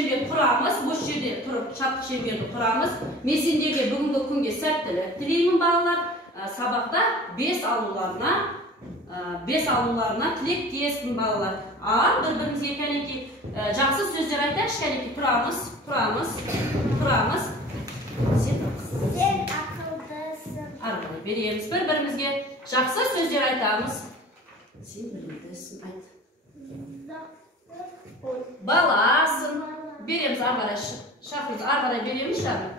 шеңбер құрамыз. Осы жерде тұрып шаттық шеңберді құрамыз. Мен сендерге бүгінгі күнге сәттілік тілеймін балалар. Сабақта 5 алуларына тілектеспін балалар. Ал бір-бірімізге кәнеки жақсы сөздер айтайықшы, кәнеки тұрамыз. Сен ақылдысың. Арғылай береміз. Бір-бірімізге жақсы сөздер айтамыз. Сен білімдісің, айт. Баласың. Береміз арғарай шақырыз, арғарай береміз шағыр.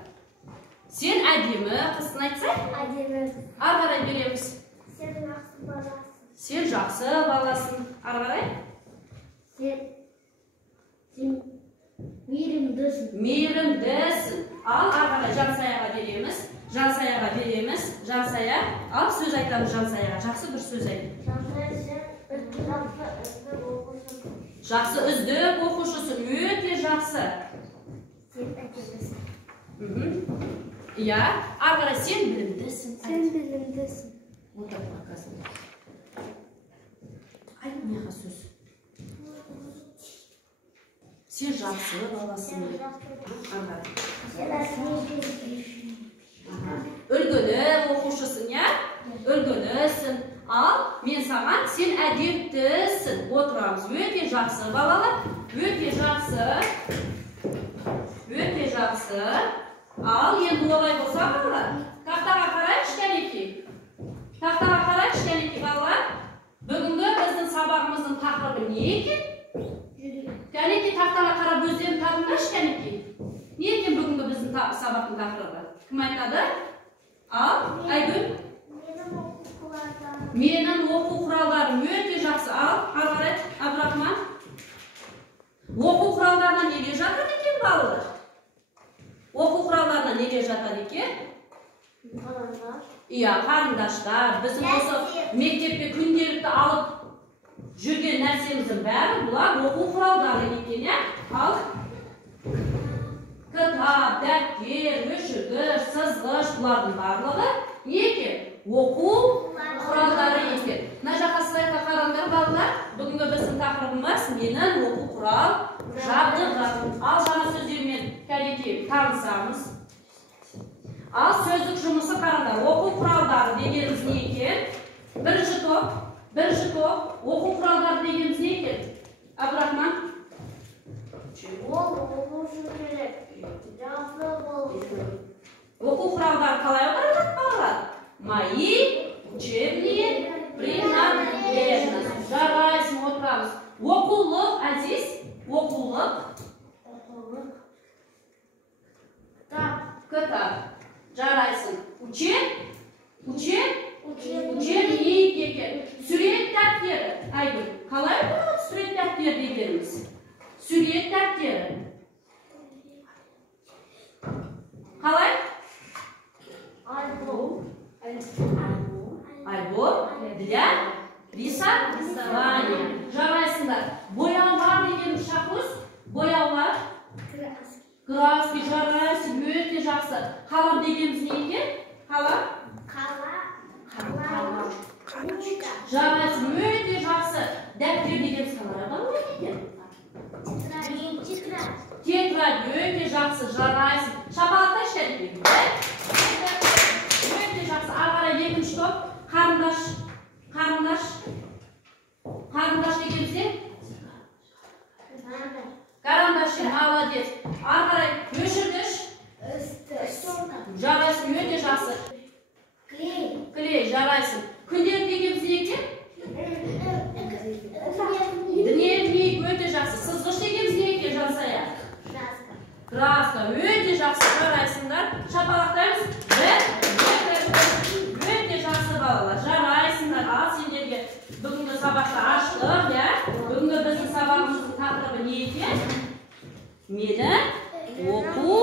Сен әдемі қыздың айтсай? Әдемі. Арғарай береміз. Сен жақсы баласың. Сен жақсы баласың. Арғарай? Сен мейірімдісің. Мейірімдісің. Ал арғарай жансаяға береміз. Жансая. Ал сөз айтамыз жансаяға. Жақсы бір сөз айт. Жақсы үздік оқушысың. Өте жақсы. Сен әдемісің. Иә. Арғарай сен білімдісің. Сен білімдісің. Отыр бақасын. Айт неға сөз. Сен жақсы баласың. Үлгілі оқушысың, я? Үлгілісің. Ал, мен саған сен әдептісің. Отырамыз. Өте жақсы балалар. Өте жақсы. Ал, енді олай болса балалар. Тақтаға қарайықшы кәнеки балалар. Бүгінгі біздің сабағымыздың тақырыбы не екен? Кәнеки тақтаға қарап өздерін табыңдаршы кәнеки. Не екен бүгінгі біздің сабақтың тақырыбы? Кім айтады? Ал, Айгүл? Менің оқу құралдарым өте жақсы. Ал, арғарай, Абдрахман? Оқу құралдарына неге жатады екен балалар? Оқу құралдарына неге жатады екен? Иә, қарындаштар. Біздің осы мектепке күнделікті алып жүрген нәрсеміздің бәрі бұлар оқу құралдары екен, иә? Ал, кітап, дәптер, өшіргіш, сызғыш, бұлардың барлығы не екен? Оқу құралдары екен. Мына жаққа слайдқа қараңдар балалар. Бүгінгі біздің тақырыбымыз менің оқу құрал жабдығым. Ал жаңа сөздермен кәнеки танысамыз. Ал сөздік жұмысы қараңдар. Оқу құралдары дегеніміз не екен? Бірінші топ. Оқу құралдары дегеніміз не екен? Абдрахман? Ол оқушы керек. Жақсы болу. Оқу құралдары қалай отырады балалар? Мои учебные принадлежности. Жарайсың, отырамыз. Оқулық, Әзиз? Оқулық. Кітап. Жарайсың. Учебник екен. Сурет дәптері. Айгүл, қалай болады сурет дәптері дегеніміз? Сурет дәптері. Қалай? Альбом для рисования. Жарайсыңдар. Бояулар дегеніміз шақыз. Бояулар. Краски, жарайсың, өте жақсы. Қалам дегеніміз не екен? Қалам? Жарайсың, өте жақсы. Дәптер дегеніміз қалай болады екен? Тетрадь, өте жақсы. Жарайсың. Шапалақта ішкәдік. Өте жақсы. Ағара екінші топ. Қарындаш дегеніміз не? Карандаш, молодец. Арғарай, өшіргіш. Жарайсың, өте жақсы. Клей, жарайсың. Күнделік дегеніміз не екен? Дневник, өте жақсы. Сызғыш дегеніміз не екен, Жансая? Краска, өте жақсы. Жарайсыңдар. Шапалақтаймыз. Өте жақсы балалар. Жарайсыңдар. Ал сендерге бүгінгі сабақты аштық, я? Бүгінгі біздің сабағымыздың тақырыбы не екен? Менің оқу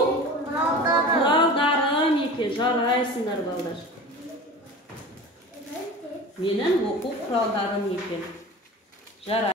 құралдарым екен. Жарайсыңдар балдар. Менің оқу құралдарым екен.